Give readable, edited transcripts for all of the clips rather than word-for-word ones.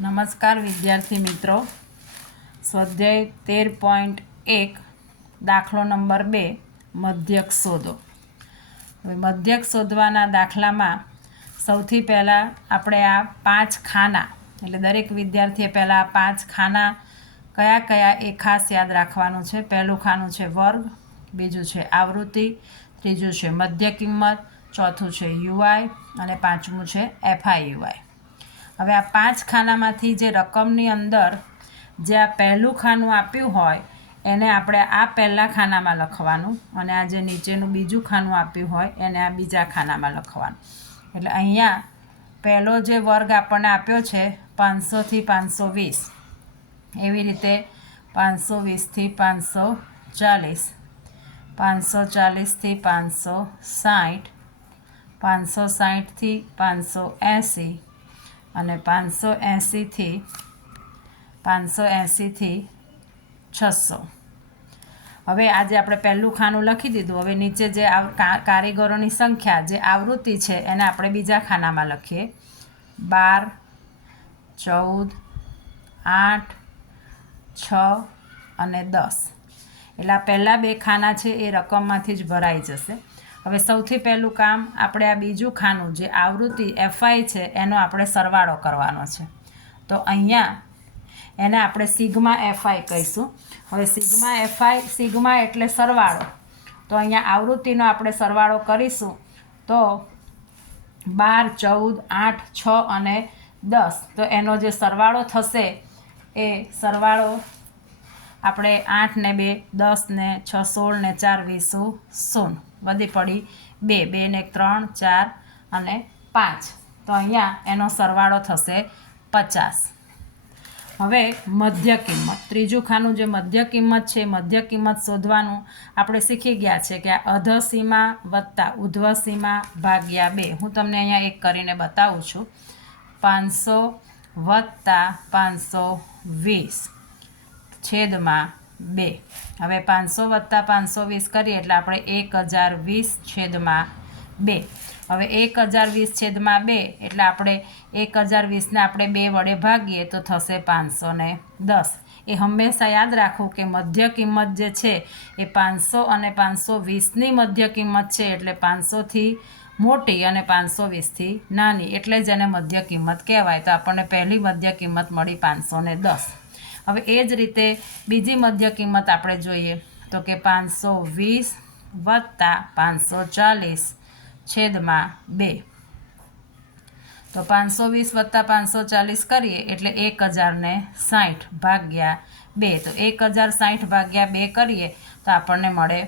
નમસ્કાર વિદ્યાર્થી મિત્રો. સ્વાધ્યાય 13.1 દાખલો નંબર 2 મધ્યક શોધો. હવે મધ્યક શોધવાના દાખલામાં સૌથી પહેલાં આપણે આ 5 ખાના એટલે દરેક વિદ્યાર્થીએ પહેલાં આ 5 ખાના કયા કયા એ ખાસ યાદ રાખવાનું છે. પહેલું ખાનું છે વર્ગ, બીજું છે આવૃત્તિ, ત્રીજું છે મધ્ય કિંમત, ચોથું છે યુઆઈ અને પાંચમું છે એફઆઈયુઆઈ. હવે આ 5 ખાનામાંથી જે રકમની અંદર જે આ પહેલું ખાનું આપ્યું હોય એને આપણે આ પહેલા ખાનામાં લખવાનું અને આ જે નીચેનું બીજું ખાનું આપ્યું હોય એને આ બીજા ખાનામાં લખવાનું. એટલે અહીંયા પહેલો જે વર્ગ આપણને આપ્યો છે 500 થી 520, એવી રીતે 520 થી 540, 540 થી 560, 560 થી 580 અને 580 થી 600. હવે આજે આપણે પહેલું ખાનું લખી દીધું. હવે નીચે જે કારીગરોની સંખ્યા જે આવૃત્તિ છે એને આપણે બીજા ખાનામાં લખીએ. 12, 14, 8, 6 અને 10. એટલે આ પહેલાં બે ખાના છે એ રકમમાંથી જ ભરાઈ જશે. હવે સૌથી પહેલું કામ આપણે આ બીજું ખાનું જે આવૃત્તિ એફઆઈ છે એનો આપણે સરવાળો કરવાનો છે. તો અહીંયા એને આપણે સિગ્મા એફઆઈ કહીશું. હવે સિગ્મા એફઆઈ, સિગ્મા એટલે સરવાળો. તો અહીંયા આવૃત્તિનો આપણે સરવાળો કરીશું તો 12, 14, 8, 6 અને 10. તો એનો જે સરવાળો થશે એ સરવાળો આપણે 8 ને 2 10 ને 6 16 ને 4 20 0 વધી પડી 2 2 ને 3 4 અને 5. તો અહીંયા એનો સરવાળો થશે 50. હવે મધ્ય કિંમત, ત્રીજું ખાનું જે મધ્ય કિંમત છે, મધ્ય કિંમત શોધવાનું આપણે શીખી ગયા છે કે આ અધઃ સીમા વત્તા ઉધ્વ સીમા ભાગ્યા 2. હું તમને અહીંયા એક કરીને બતાવું છું. 500 વત્તા 520 છેદમાં 2. હવે 500 વત્તા 520 કરીએ એટલે આપણે 1020 છેદમાં 2. હવે 1020 છેદમાં 2 એટલે આપણે 1020ને આપણે 2 વડે ભાગીએ તો થશે 510. એ હંમેશા યાદ રાખવું કે મધ્ય કિંમત જે છે એ 500 અને 520ની મધ્ય કિંમત છે. એટલે 500થી મોટી અને 520થી નાની, એટલે જ એને મધ્ય કિંમત કહેવાય. તો આપણને પહેલી મધ્ય કિંમત મળી 510. હવે એ જ રીતે બીજી મધ્ય કિંમત આપણે જોઈએ તો કે 520 વત્તા 540 છેદમાં 2. તો 520 વત્તા 540 કરીએ એટલે 1060 ભાગ્યા 2. તો 1060 ભાગ્યા 2 કરીએ તો આપણને મળે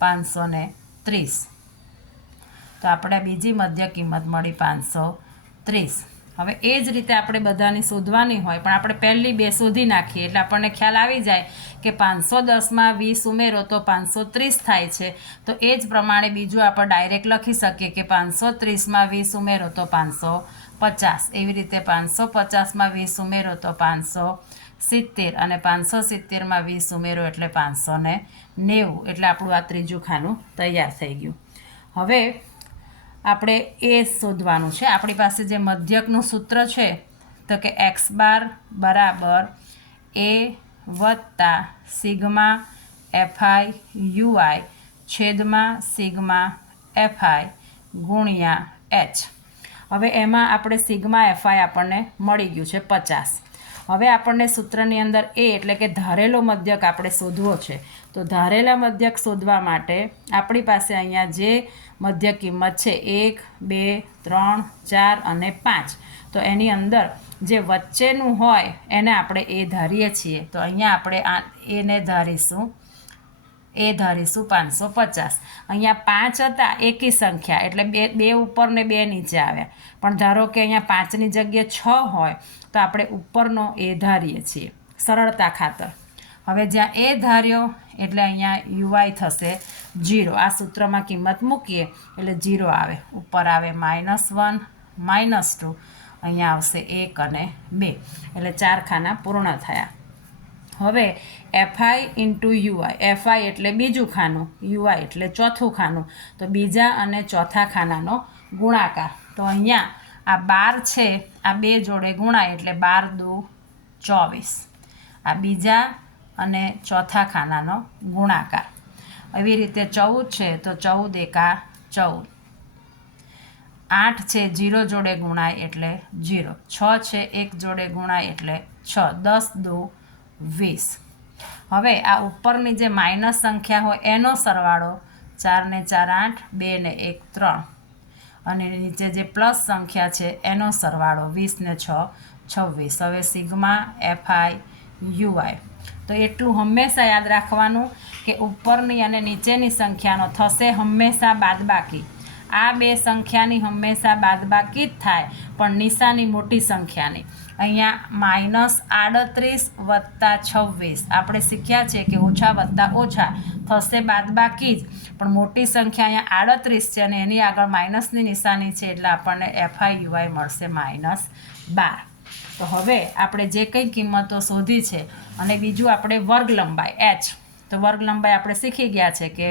530. તો આપણે બીજી મધ્ય કિંમત મળી 530. હવે એ જ રીતે આપણે બધાની શોધવાની હોય પણ આપણે પહેલી બે શોધી નાખીએ એટલે આપણને ખ્યાલ આવી જાય કે 510માં 20 ઉમેરો તો 530 થાય છે. તો એ જ પ્રમાણે બીજું આપણે ડાયરેક્ટ લખી શકીએ કે 530માં 20 ઉમેરો તો 550. એવી રીતે 550માં 20 ઉમેરો તો 570 અને 570માં 20 ઉમેરો એટલે 590. એટલે આપણું આ ત્રીજું ખાનું તૈયાર થઈ ગયું. હવે આપણે એ શોધવાનું છે. આપણી પાસે જે મધ્યકનું સૂત્ર છે તો કે x બાર બરાબર a વત્તા સિગ્મા એફઆઈ યુઆઈ છેદમાં સિગ્મા એફઆઈ ગુણ્યા h. હવે એમાં આપણે સિગ્મા એફઆઈ આપણને મળી ગયું છે 50. હવે આપણને સૂત્રની અંદર એ એટલે કે ધારેલો મધ્યક આપણે શોધવો છે. તો ધારેલા મધ્યક શોધવા માટે આપણી પાસે અહીંયા જે મધ્ય કિંમત છે 1, 2, 3, 4 અને 5. તો એની અંદર જે વચ્ચેનું હોય એને આપણે એ ધારીએ છીએ. તો અહીંયા આપણે આ એને ધારીશું 550. અહીંયા 5 હતા એકી સંખ્યા એટલે બે ઉપર ને 2 નીચે આવ્યા. પણ ધારો કે અહીંયા 5ની જગ્યાએ 6 હોય તો આપણે ઉપરનો એ ધારીએ છીએ સરળતા ખાતર. હવે જ્યાં એ ધાર્યો એટલે અહીંયા યુઆઈ થશે 0. આ સૂત્રમાં કિંમત મૂકીએ એટલે 0 આવે. ઉપર આવે -1, -2, અહીંયા આવશે 1 અને 2. એટલે 4 ખાના પૂર્ણ થયા. હવે એફઆઈ ઇન્ટુ યુઆઈ, એફઆઈ એટલે બીજું ખાનું, યુઆઈ એટલે ચોથું ખાનું. તો બીજા અને ચોથા ખાનાનો ગુણાકાર. તો અહીંયા આ 12 છે આ 2 જોડે ગુણાય એટલે 12 દુ 24. આ બીજા અને ચોથા ખાનાનો ગુણાકાર. એવી રીતે 14 છે તો 14 એકા 14. 8 છે 0 જોડે ગુણાય એટલે 0. 6 છે 1 જોડે ગુણાય એટલે 6. 10 દુ 20. હવે આ ઉપરની જે માઇનસ સંખ્યા હોય એનો સરવાળો 4 ને 4 8, 2 ને 1 3, અને નીચે જે પ્લસ સંખ્યા છે એનો સરવાળો 20 ને 6 26. હવે સિગ્મા એફઆઈ યુઆઈ. તો એટલું હંમેશા યાદ રાખવાનું કે ઉપરની અને નીચેની સંખ્યાનો થશે હંમેશા બાદબાકી. આ બે સંખ્યાની હંમેશા બાદબાકી જ થાય, પણ નિશાની મોટી સંખ્યાની. અહીંયા -38 વત્તા 26 આપણે શીખ્યા છે કે ઓછા વત્તા ઓછા થશે બાદબાકી જ, પણ મોટી સંખ્યા અહીંયા 38 છે અને એની આગળ માઇનસની નિશાની છે એટલે આપણને એફઆઈ યુઆઈ મળશે -12. તો હવે આપણે જે કંઈ કિંમતો શોધી છે અને બીજું આપણે વર્ગ લંબાઈ એચ. તો વર્ગ લંબાઈ આપણે શીખી ગયા છે કે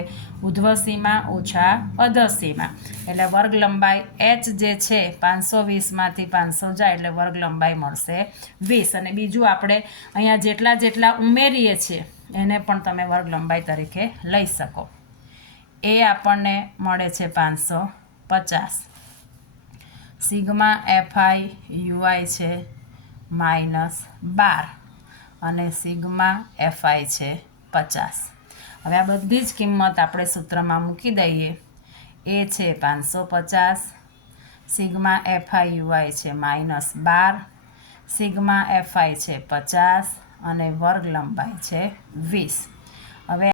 ઉધ્વ સીમા ઓછા અધર સીમા, એટલે વર્ગ લંબાઈ એચ જે છે 520માંથી 500 જાય એટલે વર્ગ લંબાઈ મળશે 20. અને બીજું આપણે અહીંયા જેટલા ઉમેરીએ છીએ એને પણ તમે વર્ગ લંબાઈ તરીકે લઈ શકો. એ આપણને મળે છે 550. સિગ્મા એફઆઈ યુઆઈ છે -12 અને સિગ્મા એફઆઈ છે 50. હવે આ બધી જ કિંમત આપણે સૂત્રમાં મૂકી દઈએ. એ છે 550, સિગ્મા એફઆઈ યુઆઈ છે -12, સિગ્મા એફઆઈ છે 50 અને વર્ગ લંબાઈ છે 20.